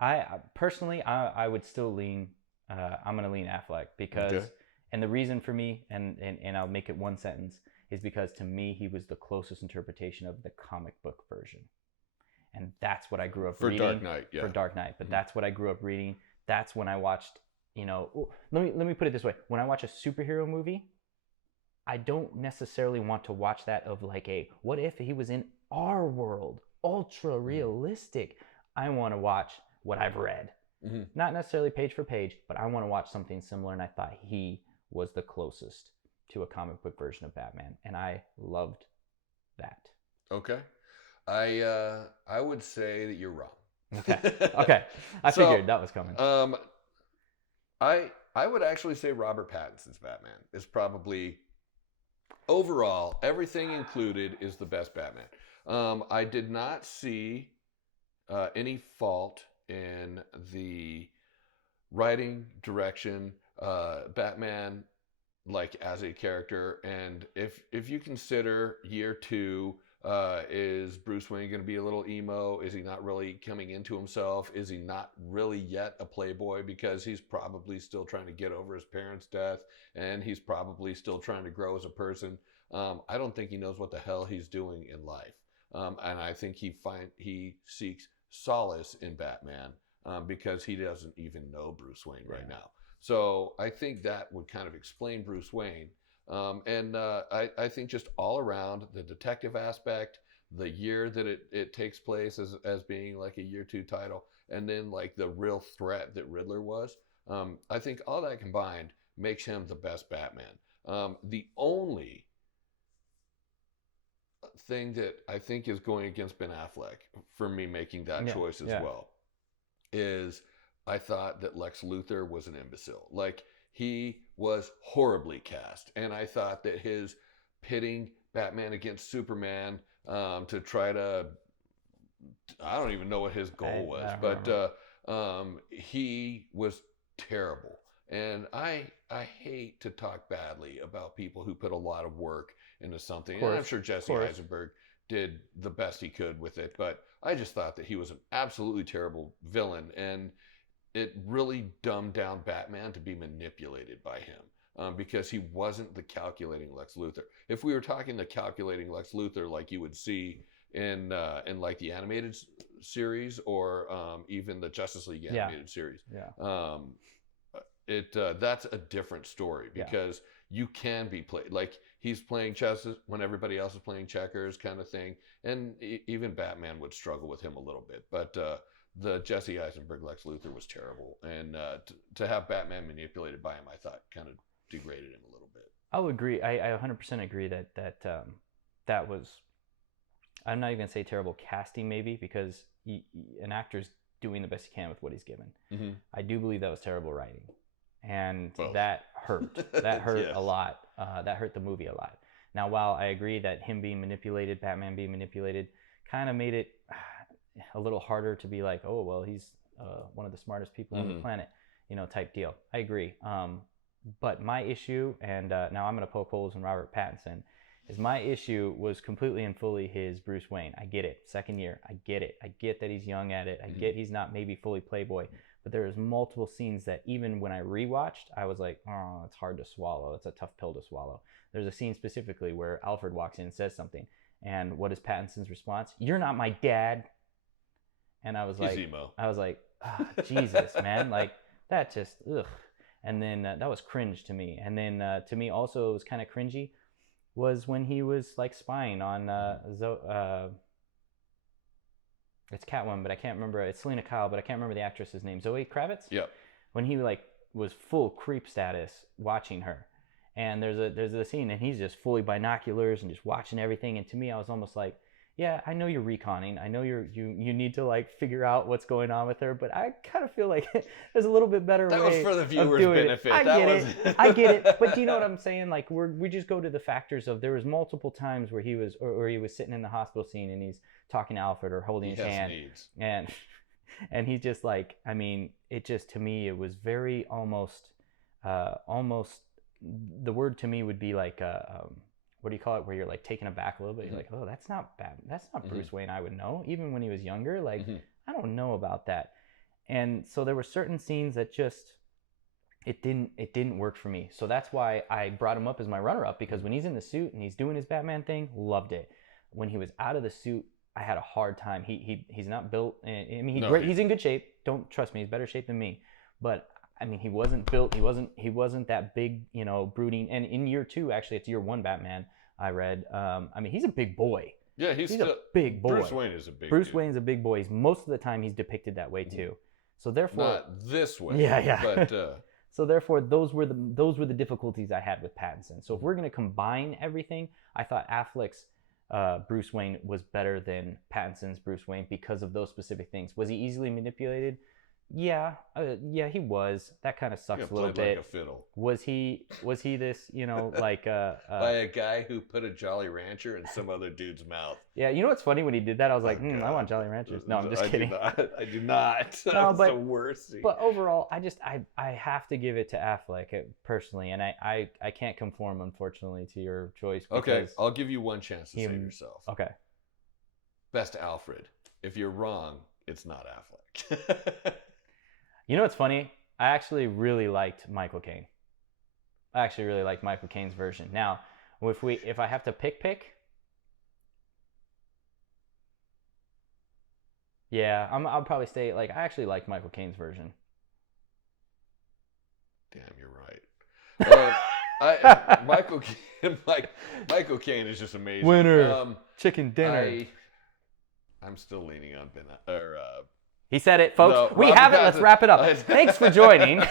I personally would still lean. I'm gonna lean Affleck because, Okay. and the reason for me, and I'll make it one sentence, is because to me he was the closest interpretation of the comic book version, and that's what I grew up reading. Dark Knight, yeah. For Dark Knight, but that's what I grew up reading. That's when I watched. Let me put it this way: when I watch a superhero movie, I don't necessarily want to watch that of like what if he was in our world, ultra realistic. I want to watch what I've read. Mm-hmm. Not necessarily page for page, but I want to watch something similar, and I thought he was the closest to a comic book version of Batman, and I loved that. Okay. I would say that you're wrong. Okay. I figured that was coming. I would actually say Robert Pattinson's Batman is probably, overall, everything included, is the best Batman. I did not see any fault in the writing, direction, Batman, like as a character. And if you consider year 2, is Bruce Wayne going to be a little emo? Is he not really coming into himself? Is he not really yet a playboy because he's probably still trying to get over his parents' death, and he's probably still trying to grow as a person? I don't think he knows what the hell he's doing in life. And I think he seeks solace in Batman because he doesn't even know Bruce Wayne right now. So I think that would kind of explain Bruce Wayne. I think just all around, the detective aspect, the year that it takes place as being like a year 2 title, and then like the real threat that Riddler was, I think all that combined makes him the best Batman. The only thing that I think is going against Ben Affleck for me making that choice as well is I thought that Lex Luthor was an imbecile. Like, he was horribly cast, and I thought that his pitting Batman against Superman to try to, I don't even know what his goal was, but he was terrible. And I hate to talk badly about people who put a lot of work into something. And I'm sure Jesse Eisenberg did the best he could with it, but I just thought that he was an absolutely terrible villain, and it really dumbed down Batman to be manipulated by him because he wasn't the calculating Lex Luthor. If we were talking the calculating Lex Luthor like you would see in like the animated series or even the Justice League animated series, that's a different story because you can be played like he's playing chess when everybody else is playing checkers, kind of thing. And even Batman would struggle with him a little bit, but the Jesse Eisenberg Lex Luthor was terrible, and to have Batman manipulated by him, I thought kind of degraded him a little bit. I'll agree. I 100% agree that that was, I'm not even gonna say terrible casting, maybe, because an actor's doing the best he can with what he's given. Mm-hmm. I do believe that was terrible writing, and that hurt. That hurt a lot. That hurt the movie a lot. Now, while I agree that him being manipulated, Batman being manipulated, kind of made it a little harder to be like, oh, well, he's one of the smartest people on the planet, type deal. I agree. But my issue, and now I'm going to poke holes in Robert Pattinson, is my issue was completely and fully his Bruce Wayne. I get it. Second year. I get it. I get that he's young at it. I get he's not maybe fully playboy. But there was multiple scenes that even when I rewatched, I was like, oh, it's hard to swallow. It's a tough pill to swallow. There's a scene specifically where Alfred walks in and says something. And what is Pattinson's response? "You're not my dad." And I was like, Jesus, man, like that just, ugh. And then that was cringe to me. And then to me also, it was kind of cringy was when he was like spying on it's Catwoman, but I can't remember. It's Selena Kyle, but I can't remember the actress's name. Zoe Kravitz? Yep. when he like was full creep status watching her. And there's a scene and he's just fully binoculars and just watching everything. And to me, I was almost like, yeah, I know you're reconning. I know you need to like figure out what's going on with her, but I kind of feel like there's a little bit better That way was for the of viewer's doing benefit. it. I That get was... it. I get it. But do you know what I'm saying? Like we just go to the factors of there was multiple times where he was sitting in the hospital scene and he's talking to Alfred or holding his hand, and he's just like, I mean, it just, to me, it was very almost the word to me would be like what do you call it, where you're like taken aback a little bit. You're like, oh, that's not bad. That's not Bruce Wayne I would know, even when he was younger. Like, I don't know about that. And so there were certain scenes that just it didn't work for me. So that's why I brought him up as my runner-up, because when he's in the suit and he's doing his Batman thing, loved it. When he was out of the suit, I had a hard time. He's not built. I mean, he's in good shape. Don't trust me. He's better shape than me. But I mean, he wasn't built. He wasn't that big, you know, brooding. And in year 2, actually, it's year 1 Batman. I read. I mean, he's a big boy. Yeah, he's a big boy. Bruce Wayne is a big. Bruce Wayne's a big boy. Most of the time, he's depicted that way too. So therefore, not this way. Yeah. But so therefore, those were the difficulties I had with Pattinson. So if we're gonna combine everything, I thought Affleck's Bruce Wayne was better than Pattinson's Bruce Wayne because of those specific things. Was he easily manipulated? Yeah, he was. That kind of sucks a little bit. Like a fiddle. Was he this, you know, like by a guy who put a Jolly Rancher in some other dude's mouth? Yeah, you know what's funny, when he did that, I was like, I want Jolly Ranchers. No, I'm just kidding. I do not. No, That's the worst scene. But overall, I have to give it to Affleck personally, and I can't conform, unfortunately, to your choice. Okay, I'll give you one chance to save yourself. Okay. Best Alfred. If you're wrong, it's not Affleck. You know what's funny? I actually really liked Michael Caine. I actually really liked Michael Caine's version. Now, if I have to pick, yeah, I'll probably say, like, I actually liked Michael Caine's version. Damn, you're right. Michael Caine is just amazing. Winner, chicken dinner. I'm still leaning on Ben. He said it, folks. No, we have it. Let's wrap it up. Thanks for joining.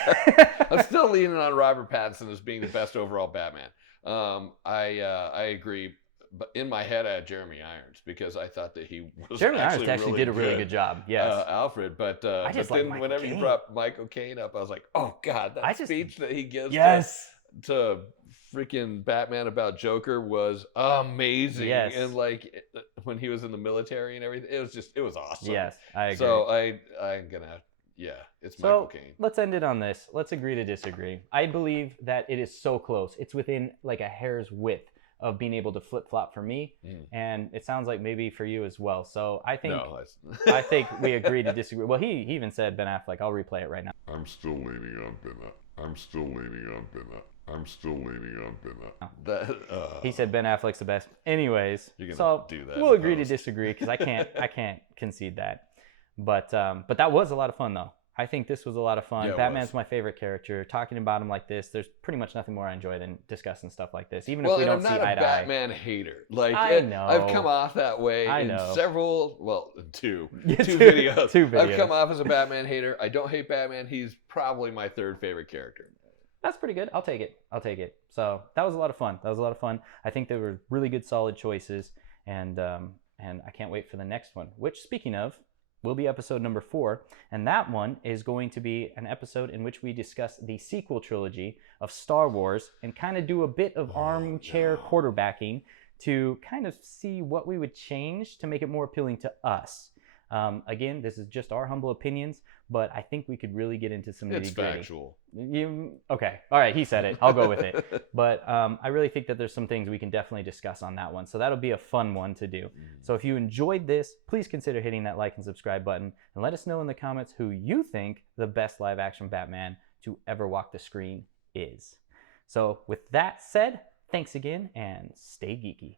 I'm still leaning on Robert Pattinson as being the best overall Batman. I agree, but in my head I had Jeremy Irons because I thought that he was Jeremy Irons really actually did a really good job. Yes, Alfred. But just then like whenever you brought Michael Caine up, I was like, oh God, that speech that he gives to freaking Batman about Joker was amazing. Yes. And like when he was in the military and everything, it was awesome. Yes, I agree. So I'm gonna, it's Michael Caine. Let's end it on this. Let's agree to disagree. I believe that it is so close. It's within like a hair's width of being able to flip-flop for me, and it sounds like maybe for you as well. So I think I think we agree to disagree. Well, he even said Ben Affleck. I'll replay it right now. I'm still leaning on Ben. He said Ben Affleck's the best. Anyways, so do that we'll agree to disagree because I can't concede that. But that was a lot of fun though. I think this was a lot of fun. Yeah, Batman's my favorite character. Talking about him like this, there's pretty much nothing more I enjoy than discussing stuff like this. Even if we don't see eye to eye. I'm not a Batman hater. Like I know. I've come off that way in several, two videos. I've come off as a Batman hater. I don't hate Batman. He's probably my 3rd favorite character. That's pretty good. I'll take it. So that was a lot of fun. I think they were really good, solid choices, and I can't wait for the next one. Which, speaking of, will be episode number 4, and that one is going to be an episode in which we discuss the sequel trilogy of Star Wars and kind of do a bit of armchair quarterbacking to kind of see what we would change to make it more appealing to us. Again, this is just our humble opinions, but I think we could really get into some nitty-gritty. It's factual. Okay. All right. He said it. I'll go with it. But I really think that there's some things we can definitely discuss on that one. So that'll be a fun one to do. So if you enjoyed this, please consider hitting that like and subscribe button and let us know in the comments who you think the best live action Batman to ever walk the screen is. So with that said, thanks again and stay geeky.